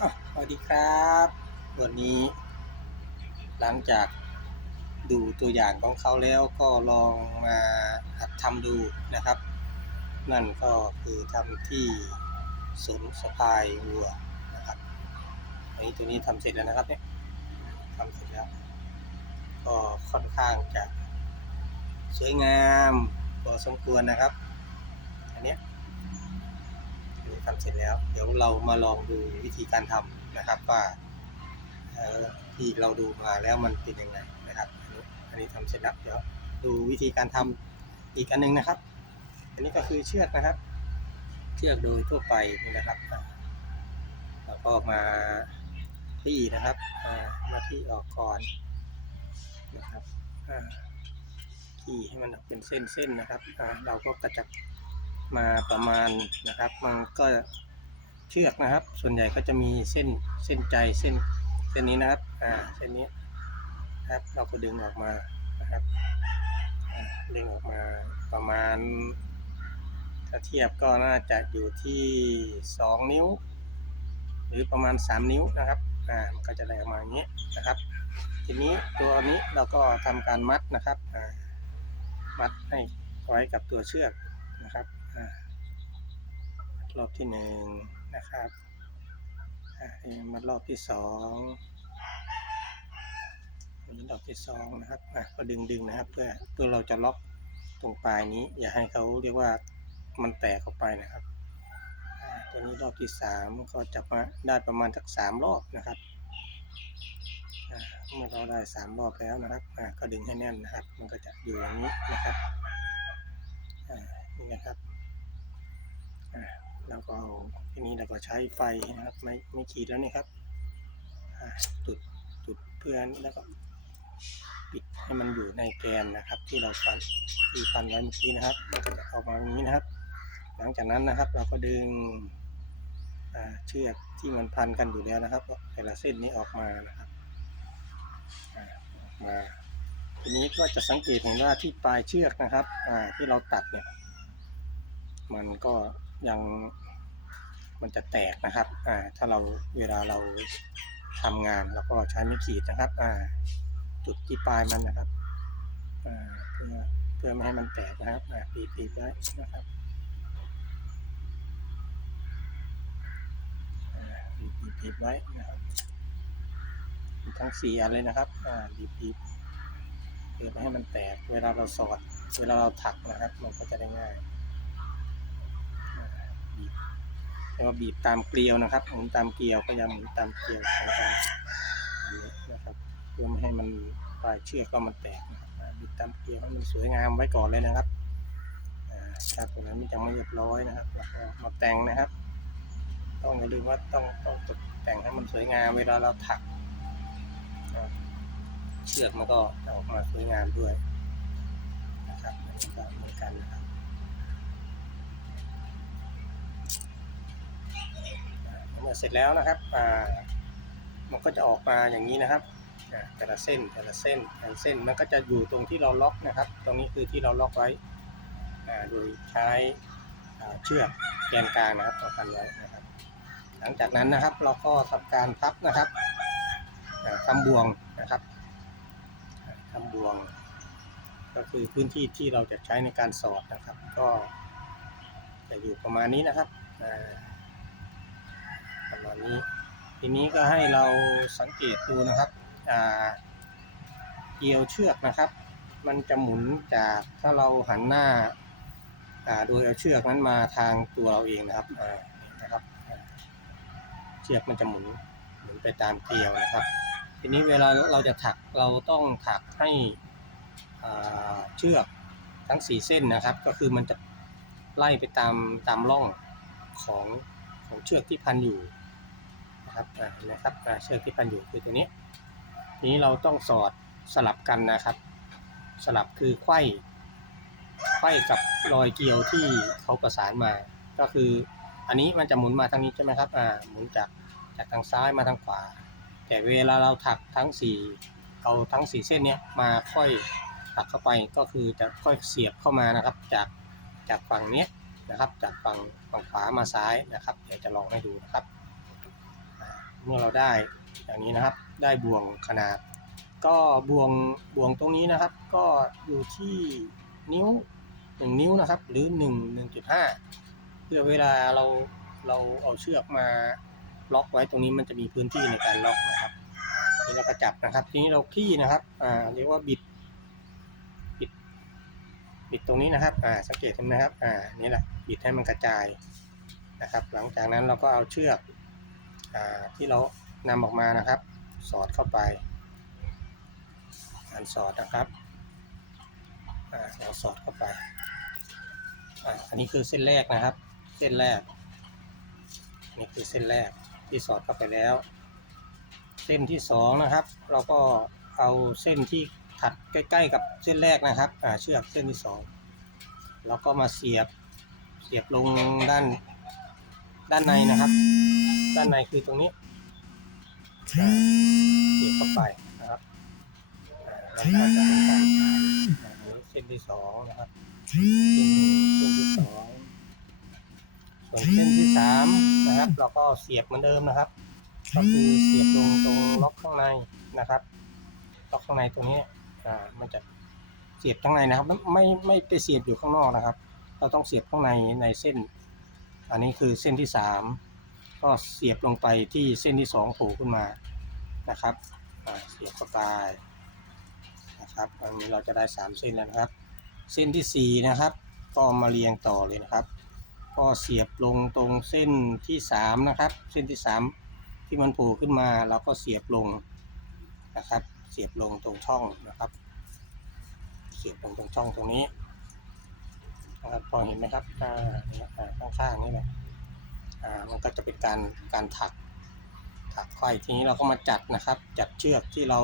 สวัสดีครับ วันนี้ หลังจากดูตัวอย่างของเขาแล้วก็ลองมาหัดทำดูนะครับ นั่นก็คือทำที่สนสะพายวัวนะครับอันนี้ตัวนี้ทำเสร็จแล้วนะครับเนี่ยทำเสร็จแล้ว ก็ค่อนข้างจะสวยงามพอสมควรนะครับ อันเนี้ย ทำเสร็จแล้ว เดี๋ยวเรามาลองดูวิธีการทำนะครับว่าที่เราดูมาแล้วมันเป็นยังไงนะครับ อันนี้ทำเสร็จแล้วเดี๋ยวดูวิธีการทำอีกอันหนึงนะครับ อันนี้ก็คือเชือกนะครับ เชือกโดยทั่วไปนี่นะครับอ่าแล้วก็มาที่นะครับมาที่ออกก่อนนะครับอ่าที่ให้มันเป็นเส้นๆนะครับ เราก็กระจับ มาประมาณนะครับ มันก็เชือกนะครับ ส่วนใหญ่ก็จะมีเส้นเส้นใจเส้นเส้นนี้นะครับอ่าเส้นนี้นะครับเราก็ดึงออกมานะครับดึงออกมาประมาณ ถ้าเทียบก็น่าจะอยู่ที่สองนิ้ว หรือประมาณสามนิ้วนะครับอ่ามันก็จะได้ออกมาอย่างนี้นะครับ ทีนี้ตัวนี้เราก็ทำการมัดนะครับอ่ามัดให้ไว้กับตัวเชือกนะครับ รอบที่หนึ่งนะครับอ่านี่มารอบที่สองอันนี้รอบที่สองนะครับก็ดึงดึงนะครับ เพื่อเพื่อเราจะล็อกตรงปลายนี้ อย่าให้เขาเรียกว่ามันแตกออกไปนะครับตัวนี้รอบที่สามก็จะมาได้ประมาณสักสามรอบนะครับเมื่อเราได้สามรอบแล้วนะครับก็ดึงให้แน่นนะครับ มันก็จะอยู่อย่างนี้นะครับนี่นะครับ อ่าแล้วก็เอาทีนี้เราก็ใช้ไฟนะครับ ไม่ไม่ขีดแล้วนี่ครับจุดจุดเพื่อนแล้วก็ปิดให้มันอยู่ในแกนนะครับ ที่เราฟันที่ฟันไว้เมื่อกี้นะครับมันก็จะออกมาอย่างนี้นะครับ หลังจากนั้นนะครับ เราก็ดึงเชือกที่มันพันกันอยู่แล้วนะครับแต่ละเส้นนี้ออกมานะครับมาทีนี้ก็จะสังเกตเห็นว่าที่ปลายเชือกนะครับที่เราตัดเนี่ย มันก็ ยังมันจะแตกนะครับ อ่า ถ้าเราเวลาเราทำงานเราก็ใช้ไม้ขีดนะครับ อ่า จุดที่ปลายมันนะครับ อ่า เพื่อเพื่อไม่ให้มันแตกนะครับ อ่าปีปีไว้นะครับอ่าปีปีปีไว้นะครับมีทั้งสี่อันเลยนะครับ อ่าปีปีเพื่อไม่ให้มันแตก เวลาเราสอด เวลาเราถักนะครับ มันก็จะได้ง่าย บีบ แล้วก็บีบตามเกลียวนะครับหมุนตามเกลียวพยายามหมุนตามเกลียวของการอันนี้นะครับเพื่อไม่ให้มันปลายเชือกก็มันแตกนะครับบีบตามเกลียวให้มันสวยงามไว้ก่อนเลยนะครับอ่าถ้าตรงนั้นมันยังไม่เรียบร้อยนะครับแล้วก็มาแต่งนะครับ ต้องอย่าลืมว่าต้องต้องตกแต่งให้มันสวยงามเวลาเราถักเชือกมันก็จะออกมาสวยงามด้วยนะครับอันนี้ก็เหมือนกันนะครับ เสร็จแล้วนะครับมันก็จะออกมาอย่างนี้นะครับแต่ละเส้นแต่ละเส้นแต่ละเส้นมันก็จะอยู่ตรงที่เราล็อกนะครับ ตรงนี้คือที่เราล็อกไว้โดยใช้เชือกแกนกลางนะครับต่อกันไว้นะครับ หลังจากนั้นนะครับเราก็ทำการพับนะครับอ่าทำบ่วงนะครับอ่าทำบ่วง ก็คือพื้นที่ที่เราจะใช้ในการสอดนะครับ ก็จะอยู่ประมาณนี้นะครับ อ่าประมาณนี้ ทีนี้ก็ให้เราสังเกตดูนะครับเกี่ยวเชือกนะครับ มันจะหมุนจากถ้าเราหันหน้าโดยเอาเชือกนั้นมาทางตัวเราเองนะครับนะครับ เชือกมันจะหมุนหมุนไปตามเกลียวนะครับ ทีนี้เวลาเราจะถักเราต้องถักให้เชือกทั้งสี่เส้นนะครับ ก็คือมันจะไล่ไปตามตามร่องของของเชือกที่พันอยู่ นะครับอ่าเห็นะครับอ่าเชือกที่พันอยู่คือตัวนี้ ทีนี้เราต้องสอดสลับกันนะครับ สลับคือไขว้ไขว้กับรอยเกลียวที่เขาประสานมา ก็คืออันนี้มันจะหมุนมาทางนี้ใช่ไหมครับอ่าหมุนจากจากทางซ้ายมาทางขวา แต่เวลาเราถักทั้งสี่เอาทั้งสี่เส้นเนี้ยมาค่อยถักเข้าไปก็คือจะค่อยเสียบเข้ามานะครับ จากจากฝั่งเนี้ยนะครับ จากฝั่งฝั่งขวามาซ้ายนะครับ เดี๋ยวจะลองให้ดูนะครับ เมื่อเราได้อย่างนี้นะครับ ได้บ่วงขนาด ก็บ่วงบ่วงตรงนี้นะครับ ก็อยู่ที่นิ้วหนึ่งนิ้วนะครับ หรือหนึ่งหนึ่งจุดห้าเพื่อเวลาเราเราเอาเชือกมาล็อกไว้ตรงนี้มันจะมีพื้นที่ในการล็อกนะครับนี่เราก็จับนะครับ ทีนี้เราคลี่นะครับอ่าเรียกว่าบิดบิด บิดตรงนี้นะครับอ่าสังเกตเห็นไหมครับอ่านี่แหละบิดให้มันกระจายนะครับ หลังจากนั้นเราก็เอาเชือก ที่เรานำออกมานะครับ สอดเข้าไป การสอดนะครับเราสอดเข้าไปอ,าอันนี้คือเส้นแรกนะครับ เส้นแรกนี่คือเส้นแรกที่สอดเข้าไปแล้ว เส้นที่สองนะครับ เราก็เอาเส้นที่ถัดใกล้ ๆ กับเส้นแรกนะครับเชือกเส้นที่สองเราก็มาเสียบเสียบลงด้าน ด้านในนะครับ ด้านในคือตรงนี้เสียบเข้าไปนะครับอ่าแล้วก็จะเป็นการผ่านอันนี้เส้นที่สองนะครับเส้นที่สองส่วนเส้นที่สามนะครับ เราก็เสียบเหมือนเดิมนะครับก็คือเสียบลงตรงล็อกข้างในนะครับล็อกข้างในตรงนี้อ่ามันจะเสียบข้างในนะครับ ไม่ไม่ไม่ไปเสียบอยู่ข้างนอกนะครับ เราต้องเสียบข้างในในเส้น อันนี้คือเส้นที่สามก็เสียบลงไปที่เส้นที่สองโผล่ขึ้นมานะครับเสียบเข้าไปนะครับอันนี้เราจะได้สามเส้นแล้วนะครับ เส้นที่สี่นะครับ ก็มาเรียงต่อเลยนะครับ ก็เสียบลงตรงเส้นที่สามนะครับ เส้นที่สามที่มันโผล่ขึ้นมาเราก็เสียบลงนะครับ เสียบลงตรงช่องนะครับ เสียบลงตรงช่องตรงนี้ พอเห็นไหมครับอ่าเนี่ยอ่าข้างๆนี่แหละอ่ามันก็จะเป็นการการถักถักไขว้ทีนี้เราก็มาจัดนะครับ จัดเชือกที่เรา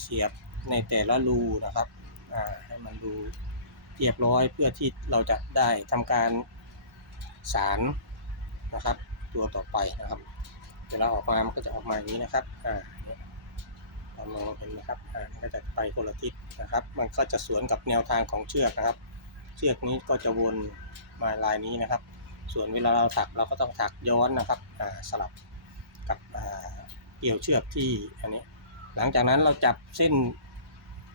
เสียบในแต่ละรูนะครับอ่าให้มันดูเรียบร้อยเพื่อที่เราจะได้ทำการสารนะครับ ตัวต่อไปนะครับเดี๋ยวลาออกมามันก็จะออกมาอย่างนี้นะครับอ่าเรามองเห็นนะครับอ่ามันก็จะไปคนละทิศนะครับ มันก็จะสวนกับแนวทางของเชือกนะครับ เชือกนี้ก็จะวนมาลายนี้นะครับ ส่วนเวลาเราถักเราก็ต้องถักย้อนนะครับสลับกับเกี่ยวเชือกที่อันนี้ หลังจากนั้นเราจับเส้น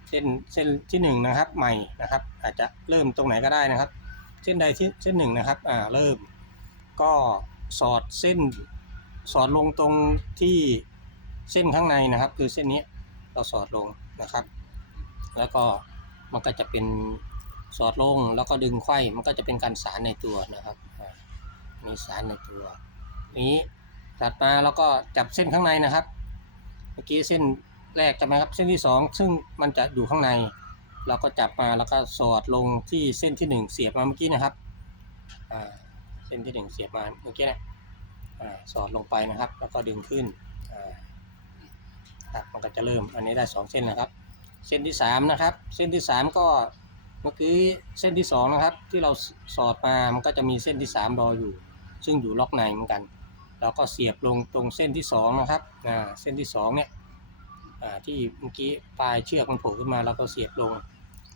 เส้นเส้นที่หนึ่งนะครับใหม่นะครับ อาจจะเริ่มตรงไหนก็ได้นะครับ เส้นใดที่เส้นหนึ่งนะครับอ่าเริ่มก็สอดเส้นสอดลงตรงที่เส้นข้างในนะครับ คือเส้นนี้เราสอดลงนะครับ แล้วก็มันก็จะเป็น สอดลงแล้วก็ดึงไข้มันก็จะเป็นการสารในตัวนะครับอ่านี่สารในตัว นี้ตัดมาแล้วก็จับเส้นข้างในนะครับ เมื่อกี้เส้นแรกใช่ไหมครับเส้นที่สองซึ่งมันจะอยู่ข้างใน เราก็จับมาแล้วก็สอดลงที่เส้นที่หนึ่งเสียบมาเมื่อกี้นะครับเส้นที่หนึ่งเสียบมาเมื่อกี้นะสอดลงไปนะครับ แล้วก็ดึงขึ้นครับมันก็จะเริ่มอันนี้ได้สองเส้นนะครับ เส้นที่สามนะครับ เส้นที่สามก็ เมื่อกี้เส้นที่สองนะครับ ที่เราสอดมามันก็จะมีเส้นที่สามรออยู่ ซึ่งอยู่ล็อกในเหมือนกันเราก็เสียบลงตรงเส้นที่สองนะครับอ่าเส้นที่สองเนี่ยอ่าที่เมื่อกี้ปลายเชือกมันโผล่ขึ้นมาเราก็เสียบลง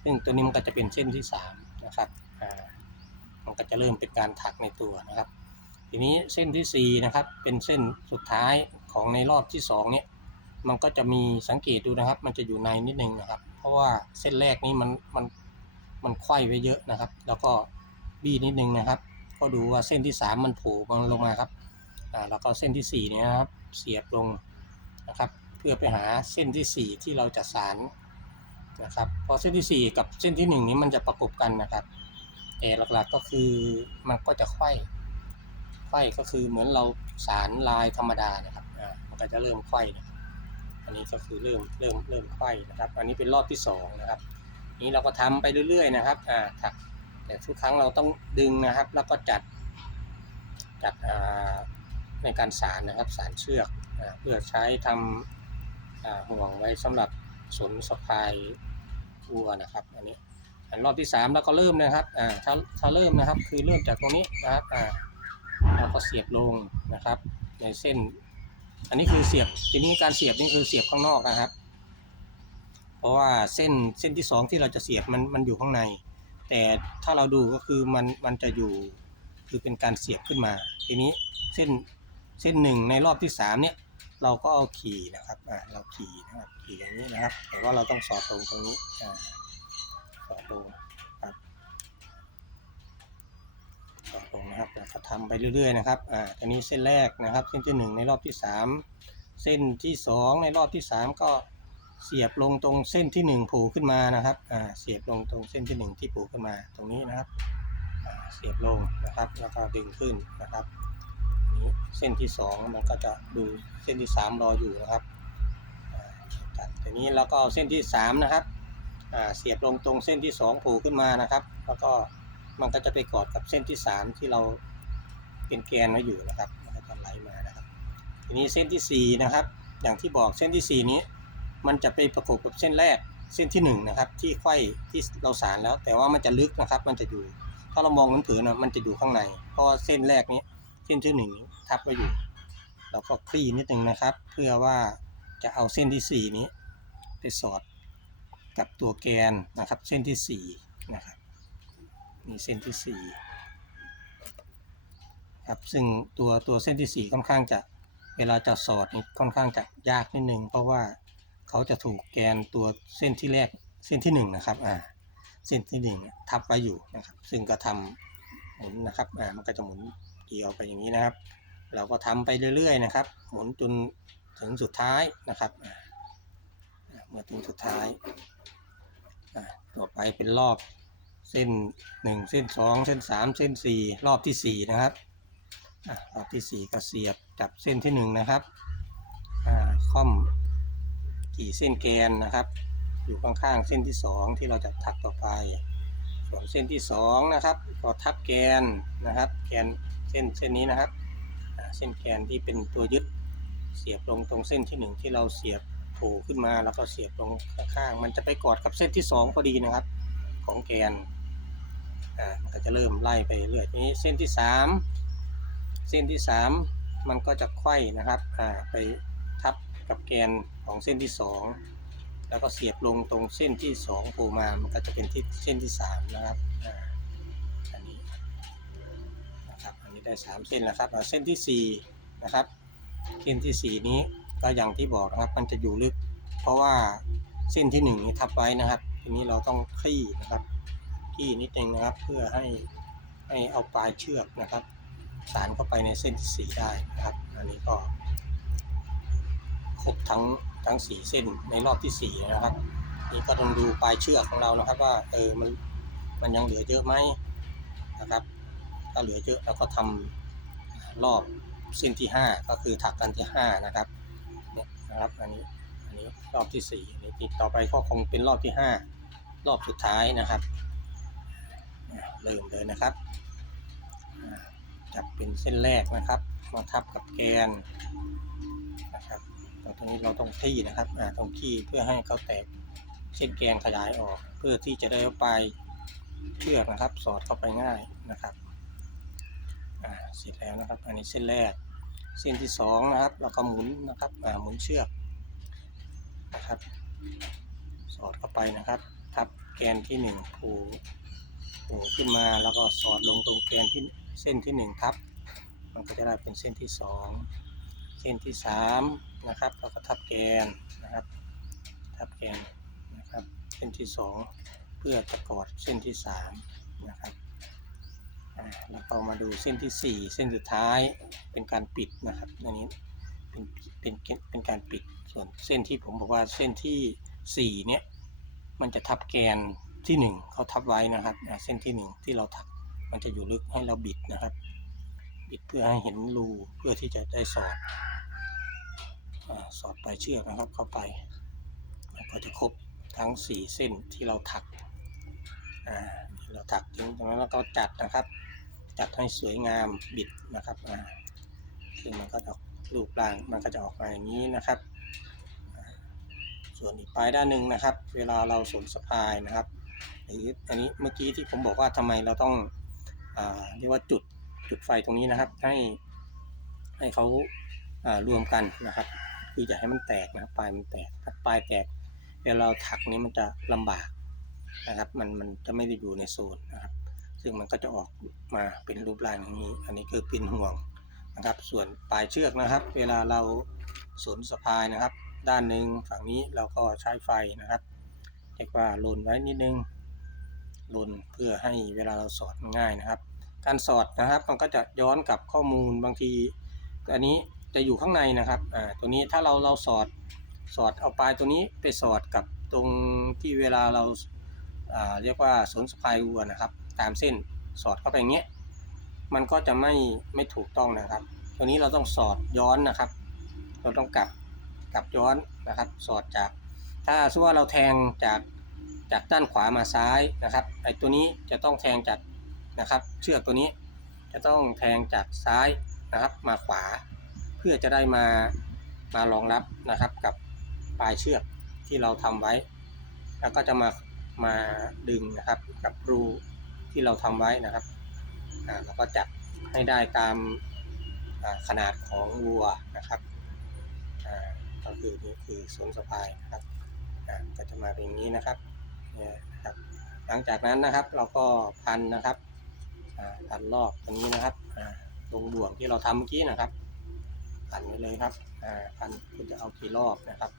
ซึ่งตัวนี้มันก็จะเป็นเส้นที่สามนะครับอ่ามันก็จะเริ่มเป็นการถักในตัวนะครับ ทีนี้เส้นที่สี่นะครับเป็นเส้นสุดท้ายของในรอบที่สองเนี่ยมันก็จะมีสังเกตดูนะครับ มันจะอยู่ในนิดนึงนะครับ เพราะว่าเส้นแรกนี้มันมัน มันไขว้ไว้เยอะนะครับ แล้วก็บี้นิดนึงนะครับ ก็ดูว่าเส้นที่สามมันโผล่มันลงมาครับอ่าแล้วก็เส้นที่สี่เนี่ยครับเสียบลงนะครับ เพื่อไปหาเส้นที่สี่ที่เราจะสารนะครับพอเส้นที่สี่กับเส้นที่หนึ่งนี้มันจะประกบกันนะครับแต่หลักๆก็คือมันก็จะไขว้ไขว้ก็คือเหมือนเราสารลายธรรมดานะครับอ่ามันก็จะเริ่มไขว้นะครับอันนี้ก็คือเริ่มเริ่มเริ่มไขว้นะครับ อันนี้เป็นรอบที่สองนะครับ นี้เราก็ทำไปเรื่อยๆนะครับอ่าถักแต่ทุกครั้งเราต้องดึงนะครับ แล้วก็จัดจัดอ่าในการสารนะครับสารเชือกอเพื่อใช้ทำอ่าห่วงไว้สำหรับสนสะพายวัวนะครับอันนี้อันรอบที่สามเราก็เริ่มนะครับอ่าถ้าถ้าเริ่มนะครับคือเริ่มจากตรงนี้นะครับอ่าเราก็เสียบลงนะครับ ในเส้น อันนี้คือเสียบทีนี้การเสียบนี่คือเสียบข้างนอกนะครับ ราะว่าเส้นเส้นที่สองที่เราจะเสียบมันมันอยู่ข้างใน แต่ถ้าเราดูก็คือมันมันจะอยู่คือเป็นการเสียบขึ้นมา ทีนี้เส้นเส้นหนึ่งในรอบที่สามเนี่ยเราก็เอาขี่นะครับอ่าเราขี่นะครับขี่อย่างนี้นะครับ แต่ว่าเราต้องสอดตรงตรงนี้อ่าสอดตรงครับสอดตรงนะครับแล้วก็ทำไปเรื่อยๆนะครับอ่าอันนี้เส้นแรกนะครับ เส้นที่หนึ่งในรอบที่สามเส้นที่สองในรอบที่สามก็ เสียบลงตรงเส้นที่หนึ่งผล่ขึ้นมานะครับอ่าเสียบลงตรงเส้นที่หนึ่งที่ผล่ขึ้นมาตรงนี้นะครับอ่าเสียบลงนะครับแล้วก็ดึงขึ้นนะครับนี้เส้นที่สองมันก็จะดูเส้นที่สามรออยู่นะครับตัดทีนี้เราก็เอาเส้นที่สามนะครับเสียบลงตรงเส้นที่สองผล่ขึ้นมานะครับ แล้วก็มันก็จะไปกอดกับเส้นที่สามที่เราเป็นแกนไว้อยู่นะครับมันก็จะไหลมานะครับ ทีนี้เส้นที่สี่นะครับ อย่างที่บอกเส้นที่สี่นี้ มันจะไปประกบกับเส้นแรกเส้นที่หนึ่งนะครับที่ไขว้ที่เราสารแล้ว แต่ว่ามันจะลึกนะครับ มันจะอยู่ ถ้าเรามองเผินนะมันจะอยู่ข้างใน เพราะเส้นแรกนี้เส้นที่หนึ่งทับไว้อยู่ เราก็คลี่นิดนึงนะครับ เพื่อว่าจะเอาเส้นที่สี่นี้ ไปสอดกับตัวแกนนะครับ เส้นที่สี่นะครับนี่เส้นที่สี่ครับซึ่งตัวตัวเส้นที่สี่ค่อนข้างจะเวลาจะสอดนี่ค่อนข้างจะยากนิดนึงเพราะว่า เขาจะถูกแกนตัวเส้นที่แรกเส้นที่หนึ่งนะครับอ่าเส้นที่หนึ่งทับไว้อยู่นะครับ ซึ่งก็ทำหมุนนะครับอ่ามันก็จะหมุนเกี่ยวไปอย่างนี้นะครับ เราก็ทำไปเรื่อย ๆ นะครับ หมุนจนถึงสุดท้ายนะครับเมื่อถึงสุดท้ายต่อไปเป็นรอบเส้นหนึ่งเส้นสองเส้นสามเส้นสี่รอบที่สี่นะครับรอบที่สี่ก็เสียบจับเส้นที่หนึ่งนะครับค่อม กี่เส้นแกนนะครับ อยู่ข้างๆเส้นที่สองที่เราจะถักต่อไปส่วนเส้นที่สองนะครับก็ทับแกนนะครับ แกนเส้นเส้นนี้นะครับ เส้นแกนที่เป็นตัวยึดเสียบลงตรงเส้นที่หนึ่งที่เราเสียบโผล่ขึ้นมาแล้วก็เสียบลงข้างๆมันจะไปกอดกับเส้นที่สองพอดีนะครับ ของแกนอ่ามันก็จะเริ่มไล่ไปเรื่อยทีนี้เส้นที่สามเส้นที่สามมันก็จะไขว้นะครับอ่าไปทับ กับแกนของเส้นที่สองแล้วก็เสียบลงตรงเส้นที่สองโผล่มามันก็จะเป็นที่เส้นที่สามนะครับอันนี้นะครับอันนี้ได้สามเส้นแล้วครับอ่าเส้นที่สี่นะครับเส้นที่สี่นี้ก็อย่างที่บอกนะครับมันจะอยู่ลึก เพราะว่าเส้นที่หนึ่งนี้ทับไว้นะครับ ทีนี้เราต้องคลี่นะครับคลี่นิดนึงนะครับเพื่อให้ให้เอาปลายเชือกนะครับ สานเข้าไปในเส้นที่สี่ได้นะครับ อันนี้ก็ ครบทั้งทั้งสี่เส้นในรอบที่สี่นะครับนี่ก็ต้องดูปลายเชือกของเรานะครับ ว่าเออมันมันยังเหลือเยอะไหมนะครับ ถ้าเหลือเยอะเราก็ทำรอบเส้นที่ห้าก็คือถักกันที่ห้านะครับเนี่ยนะครับอันนี้อันนี้รอบที่สี่อันนี้ติดต่อไปก็คงเป็นรอบที่ห้ารอบสุดท้ายนะครับเริ่มเลยนะครับอ่าจับเป็นเส้นแรกนะครับมาทับกับแกนนะครับ ตรงนี้เราต้องที่นะครับอ่าต้องที่เพื่อให้เขาแตกเส้นแกนขยายออก เพื่อที่จะได้เอาปลายเชือกนะครับ สอดเข้าไปง่ายนะครับอ่าเสร็จแล้วนะครับ อันนี้เส้นแรก เส้นที่สองนะครับ เราก็หมุนนะครับอ่าหมุนเชือกนะครับ สอดเข้าไปนะครับ ทับแกนที่หนึ่งผูผูขึ้นมาแล้วก็สอดลงตรงแกนที่เส้นที่หนึ่งทับ มันก็จะได้เป็นเส้นที่สองเส้นที่สาม นะครับเราก็ทับแกนนะครับ ทับแกนนะครับ เส้นที่สองเพื่อจะกอดเส้นที่สามนะครับแล้วก็มาดูเส้นที่สี่เส้นสุดท้ายเป็นการปิดนะครับอันนี้เป็นเป็นเป็นการปิดส่วนเส้นที่ผมบอกว่าเส้นที่สี่เนี่ยมันจะทับแกนที่หนึ่งเขาทับไว้นะครับเส้นที่หนึ่งที่เราทับมันจะอยู่ลึกให้เราบิดนะครับ บิดเพื่อให้เห็นรูเพื่อที่จะได้สอด สอดปลายเชือกนะครับเข้าไปก็จะครบทั้งสี่เส้นที่เราถักเราถักถึงตรงนั้นแล้วก็จัดนะครับ จัดให้สวยงามบิดนะครับอ่าซึ่งมันก็จะรูปร่างมันก็จะออกมาอย่างนี้นะครับ ส่วนอีกปลายด้านหนึ่งนะครับ เวลาเราสวมสะพายนะครับหรืออันนี้เมื่อกี้ที่ผมบอกว่าทำไมเราต้องอเรียกว่าจุดจุดไฟตรงนี้นะครับ ให้ให้เขารวมกันนะครับ คืออย่าให้มันแตกนะครับปลายมันแตกถ้าปลายแตกเวลาเราถักนี้มันจะลำบากนะครับ มันมันจะไม่ได้อยู่ในโซนนะครับ ซึ่งมันก็จะออกมาเป็นรูปร่างอย่างนี้ อันนี้คือปินห่วงนะครับ ส่วนปลายเชือกนะครับ เวลาเราสนสะพายนะครับ ด้านหนึ่งฝั่งนี้เราก็ใช้ไฟนะครับเรียกว่าลนไว้นิดนึงลนเพื่อให้เวลาเราสอดง่ายนะครับ การสอดนะครับ มันก็จะย้อนกับข้อมูลบางที อันนี้ จะอยู่ข้างในนะครับอ่าตัวนี้ถ้าเราเราสอดสอดเอาปลายตัวนี้ไปสอดกับตรงที่เวลาเราอ่าเรียกว่าสนสะพายวัวนะครับ ตามเส้นสอดเข้าไปอย่างเงี้ยมันก็จะไม่ไม่ถูกต้องนะครับ ตัวนี้เราต้องสอดย้อนนะครับ เราต้องกลับกลับย้อนนะครับ สอดจาก ถ้าสมมติว่าเราแทงจากจากด้านขวามาซ้ายนะครับไอ้ตัวนี้จะต้องแทงจากนะครับ เชือกตัวนี้จะต้องแทงจากซ้ายนะครับมาขวา พื่อจะได้มามารองรับนะครับกับปลายเชือกที่เราทำไว้ แล้วก็จะมามาดึงนะครับกับรูที่เราทำไว้นะครับอ่าเราก็จับให้ได้ตามขนาดของวัวนะครับก็คือนี่คือสวนสะพายนะครับก็จะมาเป็นอย่างนี้นะครับนี่นะครับ หลังจากนั้นนะครับเราก็พันนะครับพันรอบตรงนี้นะครับตรงบ่วงที่เราทำเมื่อกี้นะครับ พันไปเลยครับอ่าพันคุณจะเอากี่รอบนะครับ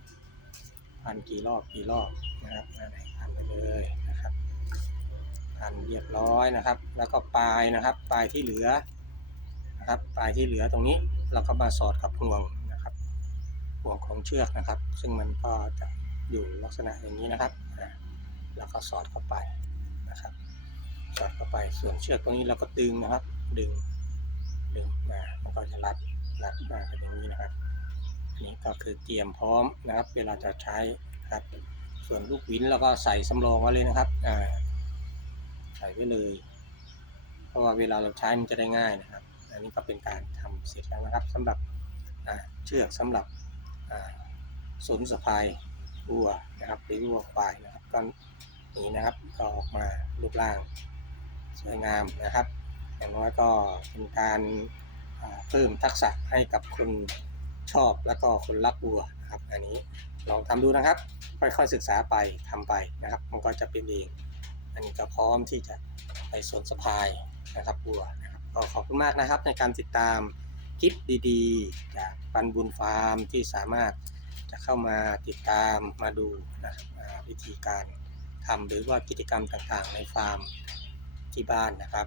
พันกี่รอบกี่รอบนะครับอันไหนพันไปเลยนะครับ พันเรียบร้อยนะครับ แล้วก็ปลายนะครับ ปลายที่เหลือนะครับ ปลายที่เหลือตรงนี้เราก็มาสอดกับห่วงนะครับ ห่วงของเชือกนะครับ ซึ่งมันก็จะอยู่ลักษณะอย่างนี้นะครับแล้วก็สอดเข้าไปนะครับ สอดเข้าไปส่วนเชือกตรงนี้เราก็ดึงนะครับ ดึงดึงมามันก็จะรัด รัดมาเป็นอย่างนี้นะครับอันนี้ก็คือเตรียมพร้อมนะครับ เวลาจะใช้ครับ ส่วนลูกวินเราก็ใส่สำรองไว้เลยนะครับอ่าใส่ไว้เลย เพราะว่าเวลาเราใช้มันจะได้ง่ายนะครับ อันนี้ก็เป็นการทำเสร็จแล้วนะครับสำหรับเชือกสำหรับสนสะพายวัวนะครับหรือวัวควายนะครับก็นี้นะครับก็ออกมารูปร่างสวยงามนะครับ อย่างน้อยก็เป็นการ เพิ่มทักษะให้กับคนชอบแล้วก็คนรักวัวนะครับ อันนี้ลองทำดูนะครับ ค่อยๆศึกษาไปทำไปนะครับ มันก็จะเป็นเอง อันนี้ก็พร้อมที่จะไปสวนสะพายนะครับวัวนะครับก็ขอบคุณมากนะครับ ในการติดตามคลิปดีๆ จากปันบุญฟาร์มที่สามารถจะเข้ามาติดตามมาดูนะครับวิธีการทำหรือว่ากิจกรรมต่างๆ ในฟาร์มที่บ้านนะครับ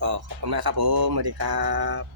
ก็ขอบคุณมากครับผมสวัสดีครับ